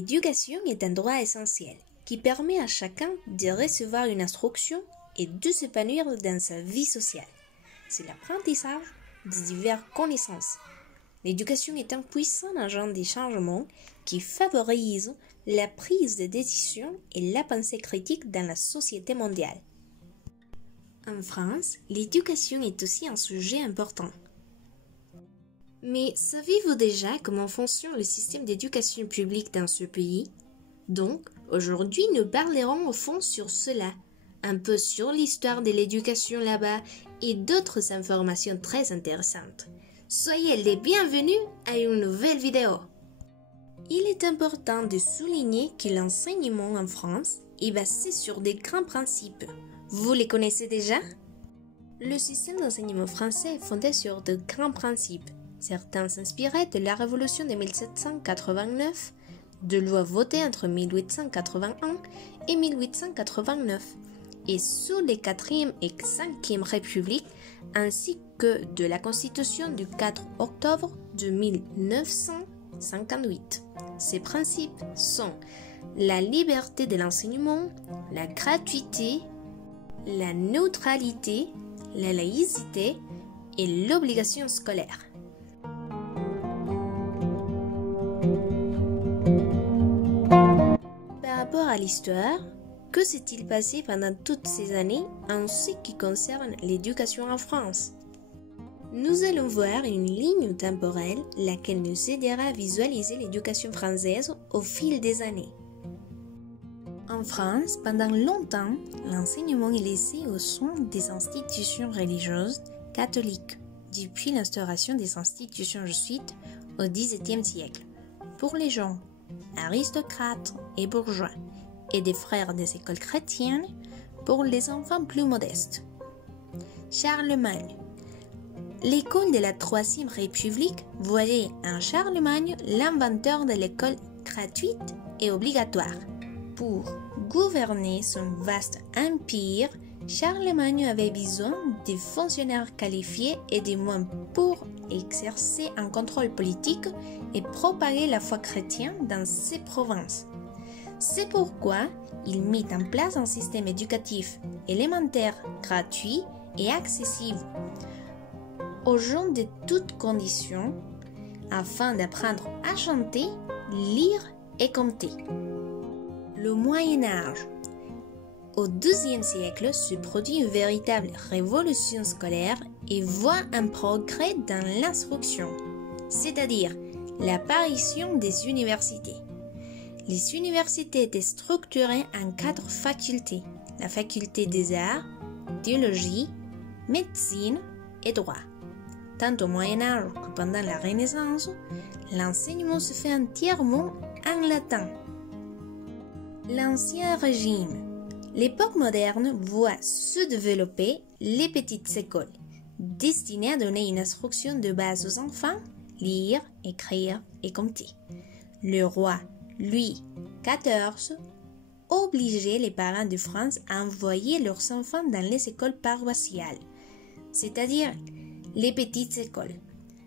L'éducation est un droit essentiel qui permet à chacun de recevoir une instruction et de s'épanouir dans sa vie sociale. C'est l'apprentissage de diverses connaissances. L'éducation est un puissant agent de changement qui favorise la prise de décision et la pensée critique dans la société mondiale. En France, l'éducation est aussi un sujet important. Mais savez-vous déjà comment fonctionne le système d'éducation publique dans ce pays? Donc, aujourd'hui, nous parlerons au fond sur cela, un peu sur l'histoire de l'éducation là-bas et d'autres informations très intéressantes. Soyez les bienvenus à une nouvelle vidéo. Il est important de souligner que l'enseignement en France est basé sur des grands principes. Vous les connaissez déjà? Le système d'enseignement français est fondé sur de grands principes. Certains s'inspiraient de la Révolution de 1789, de lois votées entre 1881 et 1889, et sous les 4e et 5e Républiques, ainsi que de la Constitution du 4 octobre de 1958. Ces principes sont la liberté de l'enseignement, la gratuité, la neutralité, la laïcité et l'obligation scolaire. Par rapport à l'histoire, que s'est-il passé pendant toutes ces années en ce qui concerne l'éducation en France? Nous allons voir une ligne temporelle laquelle nous aidera à visualiser l'éducation française au fil des années. En France, pendant longtemps, l'enseignement est laissé aux soins des institutions religieuses catholiques, depuis l'instauration des institutions jésuites au XVIIe siècle, pour les gens aristocrates et bourgeois, et des frères des écoles chrétiennes pour les enfants plus modestes. Charlemagne. L'école de la Troisième République voyait en Charlemagne l'inventeur de l'école gratuite et obligatoire. Pour gouverner son vaste empire, Charlemagne avait besoin de fonctionnaires qualifiés et de moyens pour exercer un contrôle politique et propager la foi chrétienne dans ses provinces. C'est pourquoi il mit en place un système éducatif élémentaire, gratuit et accessible aux gens de toutes conditions afin d'apprendre à chanter, lire et compter. Le Moyen Âge. Au XIIe siècle se produit une véritable révolution scolaire et voit un progrès dans l'instruction, c'est-à-dire l'apparition des universités. Les universités étaient structurées en 4 facultés, la faculté des arts, théologie, médecine et droit. Tant au Moyen Âge que pendant la Renaissance, l'enseignement se fait entièrement en latin. L'Ancien Régime. L'époque moderne voit se développer les petites écoles, destinées à donner une instruction de base aux enfants, lire, écrire et compter. Le roi Louis XIV obligeait les parents de France à envoyer leurs enfants dans les écoles paroissiales, c'est-à-dire les petites écoles.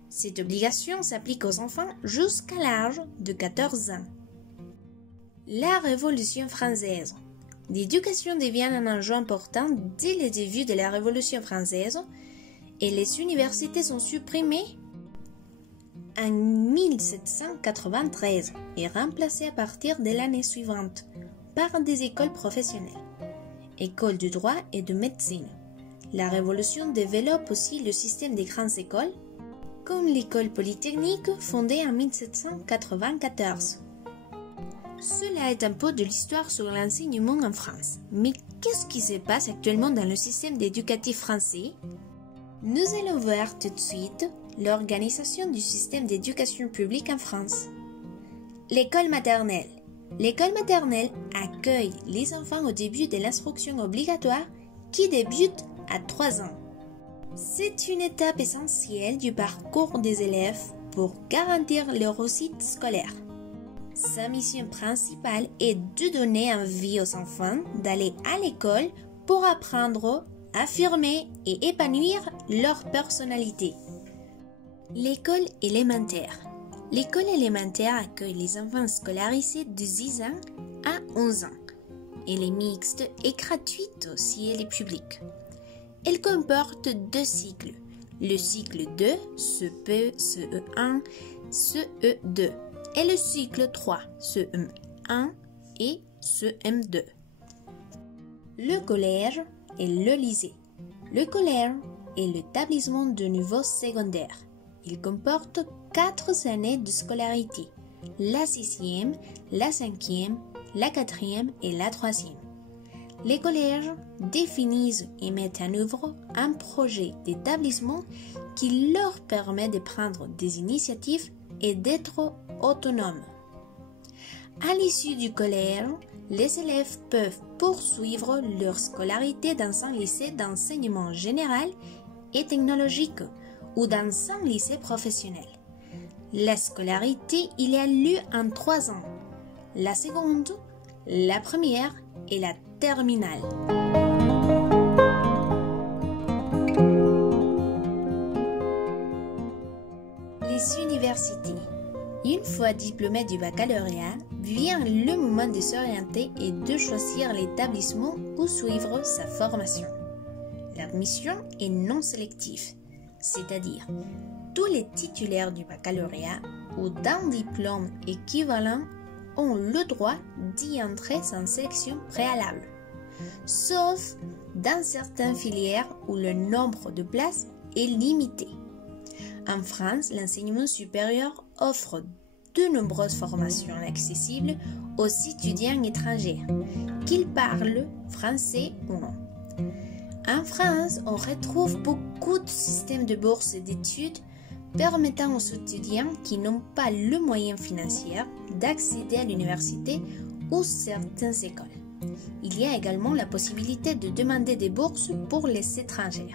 Cette obligation s'applique aux enfants jusqu'à l'âge de 14 ans. La Révolution française. L'éducation devient un enjeu important dès le début de la Révolution française et les universités sont supprimées en 1793 et remplacées à partir de l'année suivante par des écoles professionnelles, écoles de droit et de médecine. La Révolution développe aussi le système des grandes écoles, comme l'école polytechnique fondée en 1794. Cela est un peu de l'histoire sur l'enseignement en France. Mais qu'est-ce qui se passe actuellement dans le système éducatif français? Nous allons voir tout de suite l'organisation du système d'éducation publique en France. L'école maternelle. L'école maternelle accueille les enfants au début de l'instruction obligatoire qui débute à 3 ans. C'est une étape essentielle du parcours des élèves pour garantir leur réussite scolaire. Sa mission principale est de donner envie aux enfants d'aller à l'école pour apprendre, affirmer et épanouir leur personnalité. L'école élémentaire. L'école élémentaire accueille les enfants scolarisés de 6 ans à 11 ans. Elle est mixte et gratuite si elle est publique. Elle comporte 2 cycles. Le cycle 2, CE, CE1, CE2 et le cycle 3, CM1 et CM2. Le collège et le lycée. Le collège est l'établissement de niveau secondaire. Il comporte 4 années de scolarité, la 6e, la 5e, la 4e et la 3e. Les collèges définissent et mettent en œuvre un projet d'établissement qui leur permet de prendre des initiatives et d'être autonomes. À l'issue du collège, les élèves peuvent poursuivre leur scolarité dans un lycée d'enseignement général et technologique ou dans un lycée professionnel. La scolarité il a lieu en 3 ans, la seconde, la première et la terminale. Les universités. Une fois diplômé du baccalauréat, vient le moment de s'orienter et de choisir l'établissement où suivre sa formation. L'admission est non sélective, c'est-à-dire tous les titulaires du baccalauréat ou d'un diplôme équivalent ont le droit d'y entrer sans sélection préalable, sauf dans certaines filières où le nombre de places est limité. En France, l'enseignement supérieur offre de nombreuses formations accessibles aux étudiants étrangers, qu'ils parlent français ou non. En France, on retrouve beaucoup de systèmes de bourses d'études permettant aux étudiants qui n'ont pas le moyen financier d'accéder à l'université ou certaines écoles. Il y a également la possibilité de demander des bourses pour les étrangers.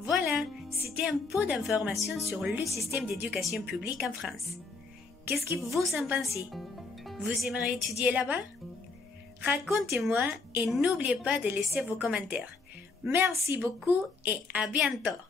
Voilà, c'était un peu d'informations sur le système d'éducation publique en France. Qu'est-ce que vous en pensez? Vous aimeriez étudier là-bas? Racontez-moi et n'oubliez pas de laisser vos commentaires. Merci beaucoup et à bientôt!